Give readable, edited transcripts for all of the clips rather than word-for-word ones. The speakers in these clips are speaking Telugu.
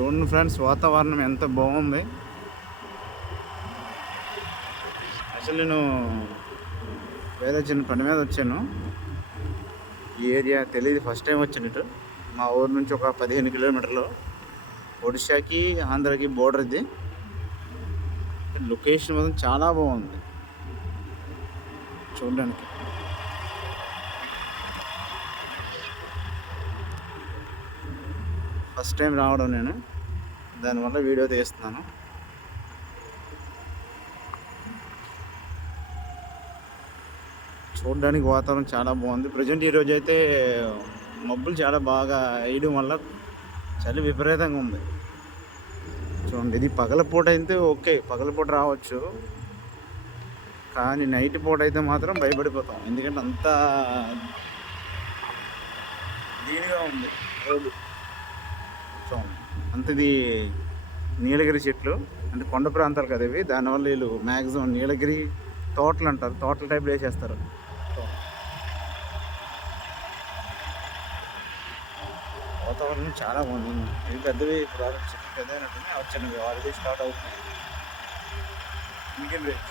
చూడండి ఫ్రెండ్స్, వాతావరణం ఎంత బాగుంది. అసలు నేను వేరే చిన్న పని మీద వచ్చాను. ఈ ఏరియా తెలియదు, ఫస్ట్ టైం వచ్చాను ఇటు. మా ఊరు నుంచి ఒక 15 కిలోమీటర్లు ఒడిశాకి ఆంధ్రాకి బోర్డర్ ఇది. లొకేషన్ మాత్రం చాలా బాగుంది చూడడానికి. ఫస్ట్ టైం రావడం నేను, దానివల్ల వీడియో తీస్తున్నాను. చూడడానికి వాతావరణం చాలా బాగుంది. ప్రజెంట్ ఈరోజు అయితే మబ్బులు చాలా బాగా వేయడం వల్ల చలి విపరీతంగా ఉంది. చూడండి, ఇది పగలపూట అయితే ఓకే, పగలపూట రావచ్చు, కానీ నైట్ పూట అయితే మాత్రం భయపడిపోతాం. ఎందుకంటే అంత దీనిగా ఉంది రోడ్డు. చూడండి, అంతది నీలగిరి చెట్లు అంటే కొండ ప్రాంతాలు కదా ఇవి. దానివల్ల వీళ్ళు మ్యాక్సిమం నీలగిరి తోటలు అంటారు, తోటల టైప్ వేసేస్తారు. వాతావరణం చాలా బాగుంది. ఇది పెద్దవి ప్రాజెక్ట్స్ పెద్దనట్టునే వచ్చినవి ఆల్రెడీ స్టార్ట్ అవుతున్నాయి. ఇంకేం రేట్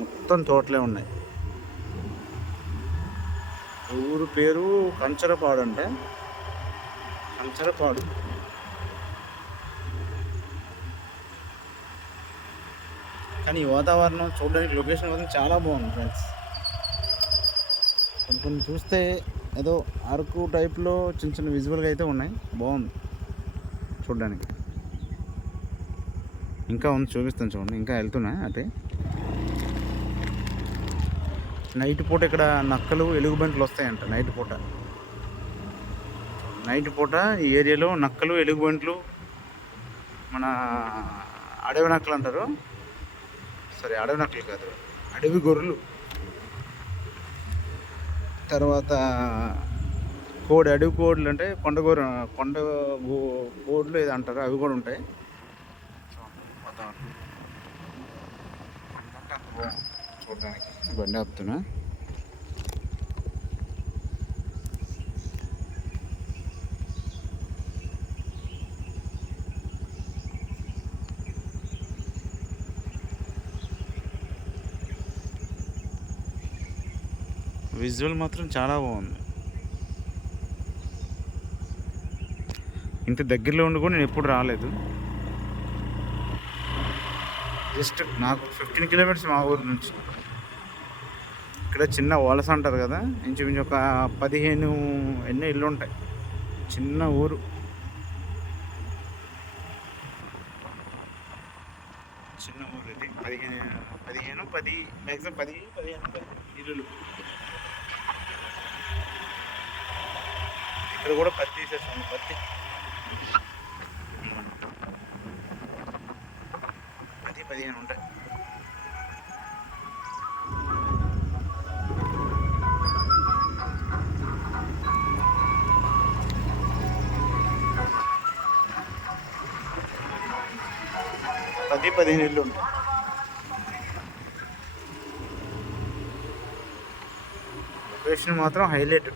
మొత్తం తోటలే ఉన్నాయి. ఊరు పేరు కంచరపాడు అంటే కంచరపాడు. కానీ ఈ వాతావరణం చూడడానికి లొకేషన్ మాత్రం చాలా బాగుంది ఫ్రెండ్స్. కొన్ని చూస్తే ఏదో అరకు టైప్లో చిన్న చిన్న విజువల్గా అయితే ఉన్నాయి. బాగుంది చూడడానికి. ఇంకా ఉంది, చూపిస్తాను చూడండి. ఇంకా వెళ్తున్నా అటే. నైట్ పూట ఇక్కడ నక్కలు ఎలుగుబంట్లు వస్తాయంట. నైట్ పూట ఈ ఏరియాలో నక్కలు ఎలుగుబంట్లు, మన అడవి నక్కలు అంటారు, సరే అడవి నక్కలు కాదు, అడవి గొర్రెలు, తర్వాత అడవి కోడులు అంటే కొండ కోడులు ఏదో అంటారు, అవి కూడా ఉంటాయి. చూడడానికి బండి ఆపుతున్నా. విజువల్ మాత్రం చాలా బాగుంది. ఇంత దగ్గరలో ఉండి కూడా నేను ఎప్పుడు రాలేదు. జస్ట్ నాకు 15 కిలోమీటర్స్ మా ఊరు నుంచి. ఇక్కడ చిన్న వలస అంటారు కదా, ఇంచుమించు ఒక 15 ఎన్నో ఇల్లు ఉంటాయి. చిన్న ఊరు, ఇది 15 మ్యాక్సిమం 10-15 ఇల్లులు. ఇక్కడ కూడా పత్తి తీసేస్తాను. 10-15 ఉంటాయి. పది 15 ఇళ్ళు ఉంటాయి. లొకేషన్ మాత్రం హైలైట్.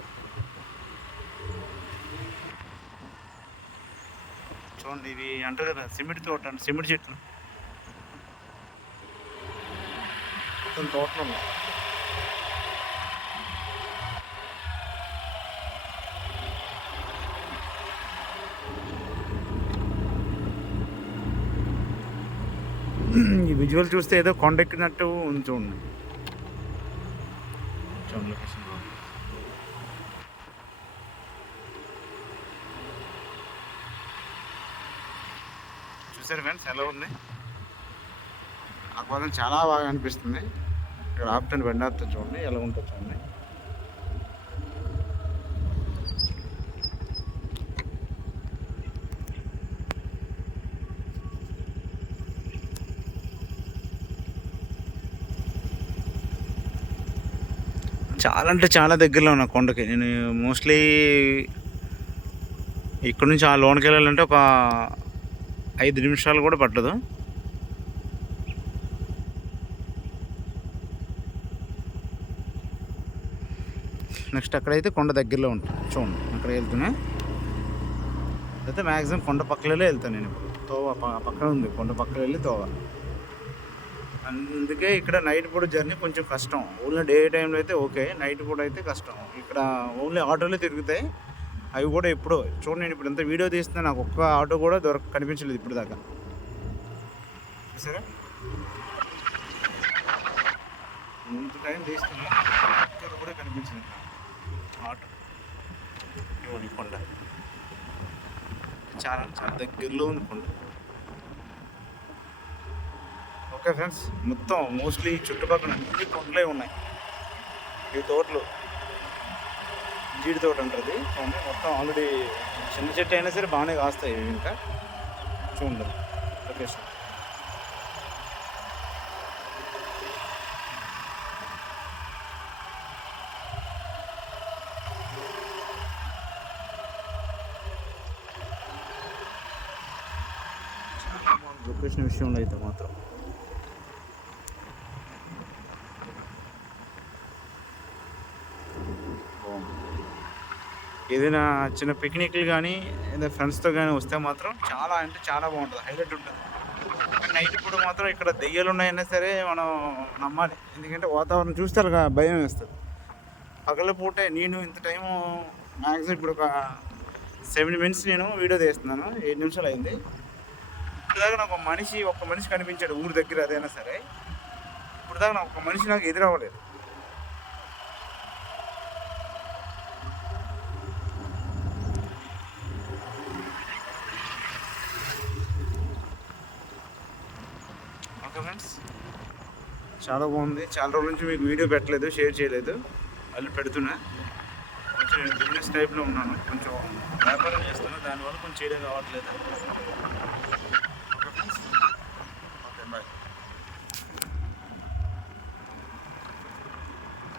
చూడండి, ఇవి అంటారు కదా సిమెంట్ తోట అంటే, సిమెంట్ చెట్లు మొత్తం తోటలు ఉన్నాయి. ఈ విజువల్ చూస్తే ఏదో కొండెక్కినట్టు ఉంది. చూడండి లొకేషన్ చూసారు ఫ్రెండ్స్ ఎలా ఉంది. నాకు మాత్రం చాలా బాగా అనిపిస్తుంది. ఇక్కడ ఆపుతాను, బండి ఆపుతాను. చూడండి ఎలా ఉంటుంది చూడండి. చాలా అంటే చాలా దగ్గరలో ఉన్నా కొండకి. నేను మోస్ట్లీ ఇక్కడ నుంచి ఆ లోనికి వెళ్ళాలంటే ఒక 5 నిమిషాలు కూడా పట్టదు. నెక్స్ట్ అక్కడైతే కొండ దగ్గరలో ఉంటుంది. చూడండి అక్కడ వెళ్తున్నా అయితే మ్యాక్సిమం కొండ పక్కలే వెళ్తాను నేను. తోవ పక్కన ఉంది, కొండ పక్కన వెళ్ళి తోవ. అందుకే ఇక్కడ నైట్ పూట జర్నీ కొంచెం కష్టం. ఓన్లీ డే టైంలో అయితే ఓకే, నైట్ పూట అయితే కష్టం. ఇక్కడ ఓన్లీ ఆటోలే తిరుగుతాయి, అవి కూడా ఎప్పుడో. చూడండి నేను ఇప్పుడు ఎంత వీడియో తీస్తున్నా, నాకు ఒక్క ఆటో కూడా కనిపించలేదు ఇప్పుడు దాకా. సరే ఇంత టైం తీస్తున్నా, ఇక్కడ కూడా కనిపించలేదు ఆటో. ఇవ్వండి కొండ చాలా చాలా దగ్గరలో ఉంది కొండ. ఓకే ఫ్రెండ్స్, మొత్తం మోస్ట్లీ చుట్టుపక్కల అన్ని కొండలే ఉన్నాయి. ఈ తోటలు జీడి తోట ఉంటుంది చూడండి. మొత్తం ఆల్రెడీ చిన్న చెట్టు అయినా సరే బాగానే కాస్తాయి ఇవి. ఇంకా చూడండి లొకేషన్. లొకేషన్ విషయంలో అయితే మాత్రం ఏదైనా చిన్న పిక్నిక్లు కానీ ఏదైనా ఫ్రెండ్స్తో కానీ వస్తే మాత్రం చాలా అంటే చాలా బాగుంటుంది, హైలైట్ ఉంటుంది. నైట్ ఇప్పుడు మాత్రం ఇక్కడ దెయ్యాలు ఉన్నాయన్నా సరే మనం నమ్మాలి, ఎందుకంటే వాతావరణం చూస్తారు కదా, భయం వేస్తుంది. పగల పూటే నేను ఇంత టైము మ్యాక్సిమం ఇప్పుడు ఒక 7 minutes నేను వీడియో తీస్తున్నాను, 7 నిమిషాలు అయింది. ఇప్పుడు దాకా నాకు ఒక్క మనిషి కనిపించాడు ఊరి దగ్గర, అదైనా సరే ఇప్పుడు దాకా నాకు ఒక మనిషి నాకు ఎదురవ్వలేదు. ఓకే ఫ్రెండ్స్, చాలా బాగుంది. చాలా రోజుల నుంచి మీకు వీడియో పెట్టలేదు, షేర్ చేయలేదు, మళ్ళీ పెడుతున్నా. కొంచెం నేను బిజినెస్ టైప్లో ఉన్నాను, కొంచెం వ్యాపారం చేస్తున్నాను, దానివల్ల కొంచెం చేయడం కావట్లేదు.